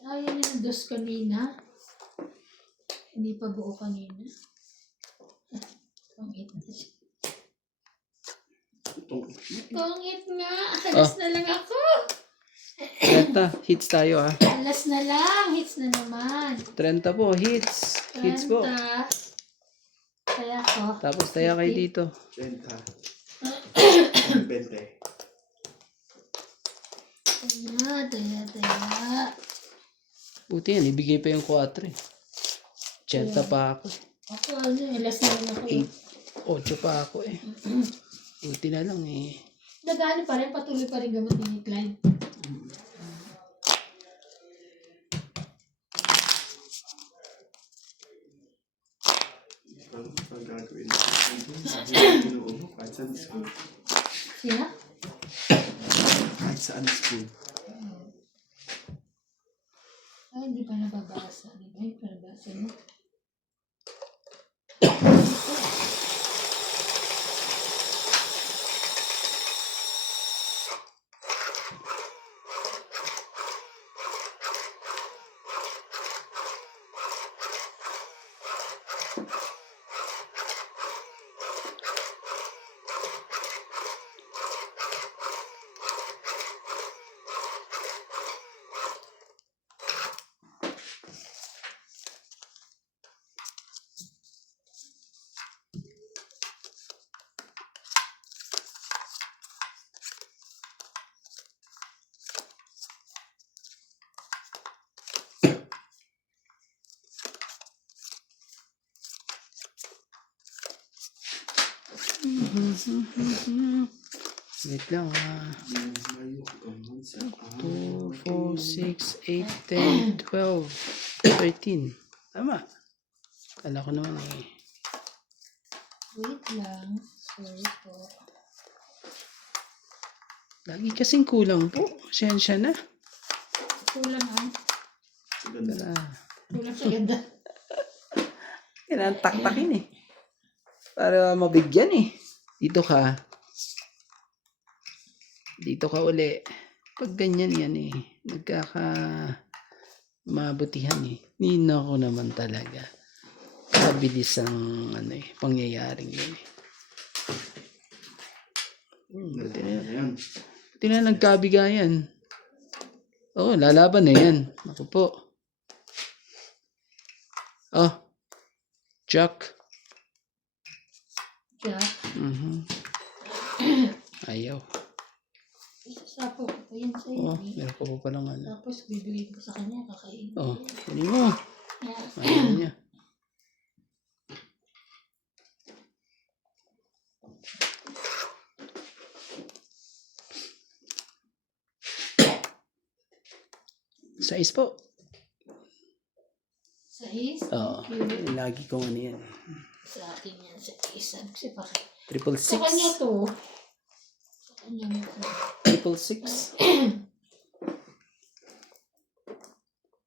Ayaw niya ng dos kanina. Hindi pa buo kanina. Pangit na siya. Pangit nga. Alas na lang ako. 30. Hits tayo ah. Alas na lang. Hits na naman. 30 po. Hits. Hits po. 30. Kaya ko. Tapos tayo kayo dito. 30. 20. Taya. Buti yan. Ibigay pa yung 4 eh. 80 pa ako. Ako ano, alas na lang ako. 8 pa ako eh. Buti na lang eh. Nagano pa rin, patuloy pa rin gamot ni Clyde. Ang gagawin natin. Ginoo mo kahit saan school. Sina? Kahit saan school. Ay, hindi pa nababasa. Di ba? Hindi pa nabasa mo. Wait lang ah. Mayo kamon sa 2, 4, 6, 8, 10, 12, 13. Tama. Kala ko naman eh. Wait lang. Sorry po. Lagi kasing kulang po. Siyensya na. Kulang ah. Sa ganda. Tara. Kulang sa ganda. Kailangan taktakin eh. Para mabigyan eh. Dito ka. Dito ka uli. Pag ganyan yan eh. Mabutihan eh. Nino ko naman talaga. Kabilis ang pangyayaring yun eh. Buti na. Ayan. Buti na nagkabigayan. Oo, lalaban na yan. Ako po. Oh. Jack. Jack. Ayaw. Isasapo ko pa yan sa'yo. Oh, meron pa po palang ano. Tapos bibigay ko sa kanya. Kakainin. Oh, kunin mo. Yeah. Ayaw niya. Size po. Sais. Oo. Lagi kong ano yan. Sa akin yan. Sa isa. Kasi bakit? Triple Sa kanya six. to. Sa kanya mo to. Triple six.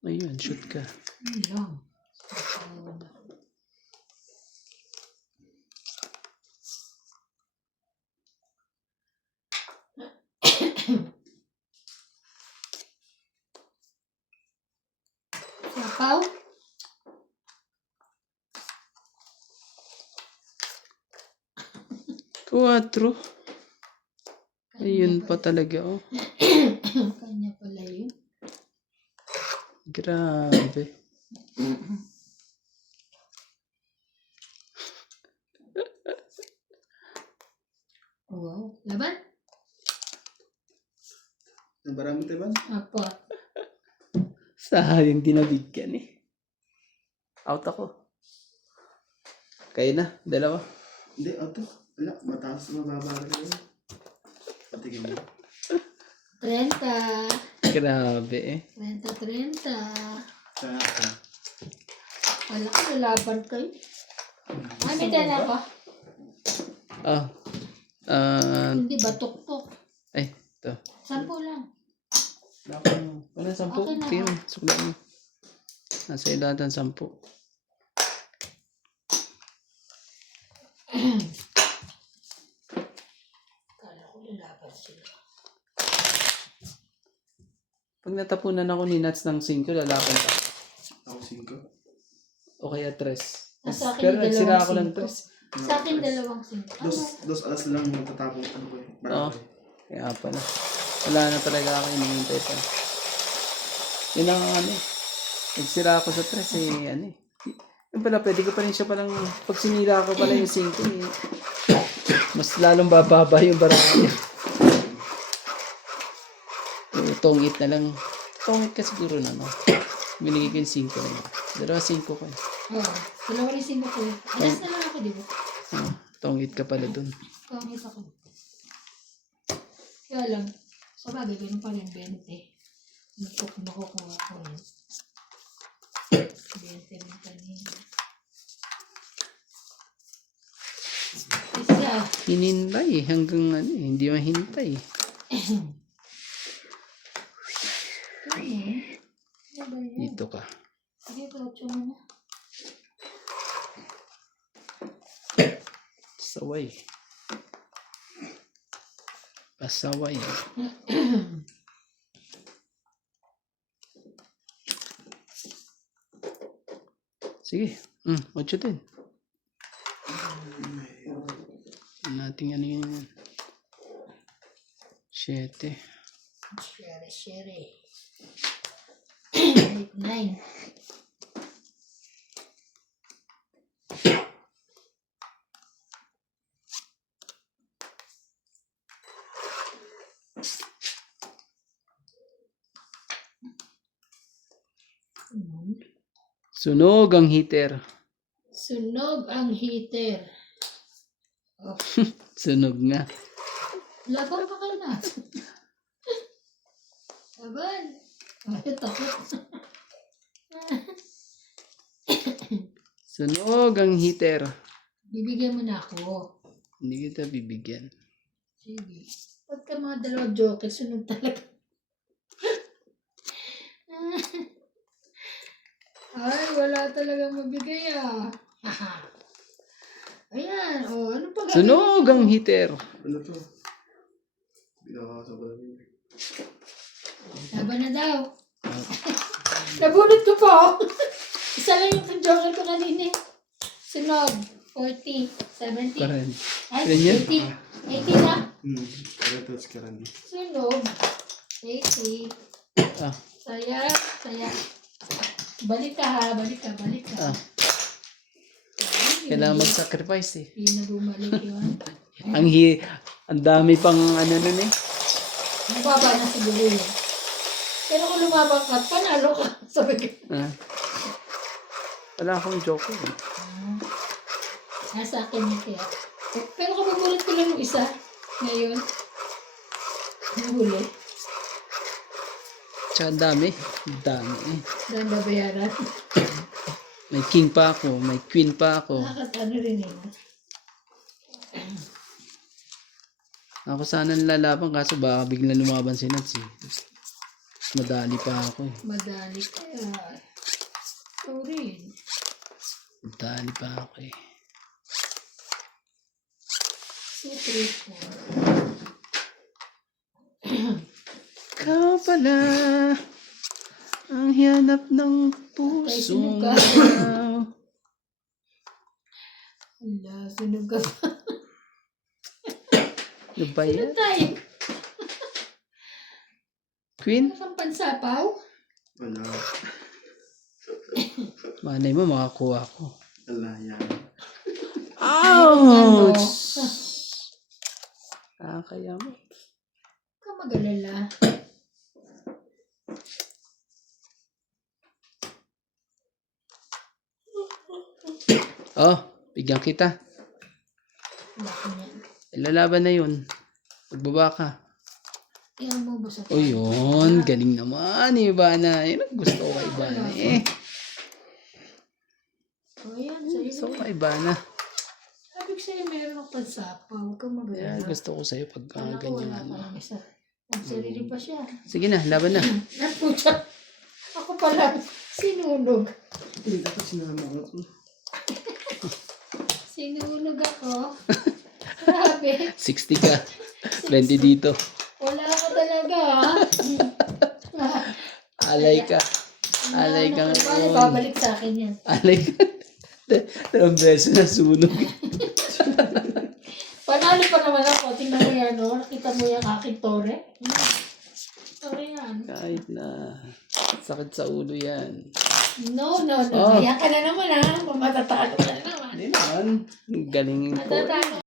Ayun, shoot ka. Yun lang. Sapaw? Quatro. Ayun pa talaga, oh. Kanya pala yun. Grabe. Wow. Laban? Nabarami tayo ba? Apo. Sayang dinabigyan eh. Out ako. Kayo na, dalawa. Hindi, auto. Wala, mataas na mababa rin yun. Patingin mo. 30. Grabe eh. 30. Sa akin. Wala ka, lalaban kayo. Ay, may tala ko. Ah. Hindi ba tuktok? Ay, ito. 10 lang. Wala 10. Okay na. Tingnan mo, sukla mo. Nasa ilatan 10. Kala ko lalaban sila. Pag natapunan ako ni Nats ng 5, lalaban pa. Ako 5. O kaya 3. Sa akin, Pero dalawang nagsira ako ng 5. 3. Sa akin, 2 5. Dos alas lang yung matatapos ano ko eh. Oo. Marami. Kaya pala. Wala na talaga ako inihintay pa. Yun ang ano eh. Nagsira ako sa 3 eh. Ano eh. Yung pala, pwede ko pa rin siya palang, pag sinila ko pala yung 5 eh. Mas lalong bababa yung baraha niya. Tongit na lang. Tongit ka siguro na, no? Binigay ko yung 5 na yun. Dalawa 5 ko eh. Oo. Dalawa rin 5 ko. Alas na lang ako, di ba? Tongit ka pala dun. Pangit ako. Kaya lang, sa bagay, ganun pa rin 20. Nakukuha ko rin. 20 ng kanina. Isa. Hinintay eh. Hanggang ano eh. Hindi mahintay. Ano ba yan? Dito ka. Sige, tacho mo na. Saway. Pasaway. Sige. 8 din. Nating ano yun. 7. Shere. 8, 9. Sunog ang heater. Sunog ang heater. Oh, Sunog nga. laban pa kayo na. Laban. Ay, takot. Sunog ang heater. Bibigyan mo na ako. Hindi kita bibigyan. Sige. Pagka mga dalawang joker, sunod talaga. Ay, wala talaga mabigay ah. Haha. Ayan, oh, ano pa gagawin Sunog mo? ang heater. Ano to? Binakasa ko lang yun. Laban na daw. Nabunot ko po. Isa lang yung joker ko kanina. Sunog. 40, 70. Karen. Ay, Ganyan? 80. 80 na. Kaya to, si Karandi. Sunog. 80. Ah, Saya, saya. Balik ka ha, balik ka. ah. Kailangan mag-sacrifice eh. Hindi na bumalik yun. Ang dami pang ano nun eh. Mababa na siguro yun. Pero kung lumabang ka, panalo ka. Sabi ko. Ah. Wala akong joke eh. Nasa akin yun kaya. Pero kapagulit ko lang yung isa. Ngayon. Nahuli. Tsaka ang dami. Ang dami eh. Dahil babayaran. May king pa ako, may queen pa ako. Nakakatano rin eh. Ako sana nilalaban kaso baka bigla lumaban si Nats eh. Madali pa ako eh. Madali kaya. Ikaw rin. Madali pa ako eh. 2, 3, 4. Ikaw pala ang hiyanap ng puso sunog mo. ka. Hala, sunog ka pa. Ano ba yan? Ano tayo? Queen? Ang pansapaw? Wala. Malay mo makakuha ko. Wala yan. Ouch! Kaya mo. Huwag ka mag-alala. Oh, bigyan kita. Wala ko niyan. Ilalaban na yun. Pagbaba ka. Iyan mo ba sa O yun, galing naman Ivana. Yun ang gusto ko kay Ivana eh. O yan, sa'yo Gusto ko na. kay Ivana. Sabi ko sa'yo, meron akong pansapaw. Huwag ka Kaya mag-alala. gusto ko sa'yo pagka Wala ko, wala ganyan. pa lang isa. Ang sarili pa siya. Sige na, laban na. Ang puta. Ako pala, sinunog. Hindi, dapat sinama ko. Sinunog ako. Grabe. 60 ka. 20 dito. Wala ka talaga, ha? Alay ka. Alay ka Paano ngayon. babalik sa akin yan? Alay ka. Dalawang beses na sunog. Panalo pa naman ako. Tingnan mo yan, no? Nakita mo yung aking tore? Tore yan. Kahit na sakit sa ulo yan. No. Oh. Ayan ka na naman, ha? Matatalo ka na naman. Hindi naman. Galing ko. Matatalo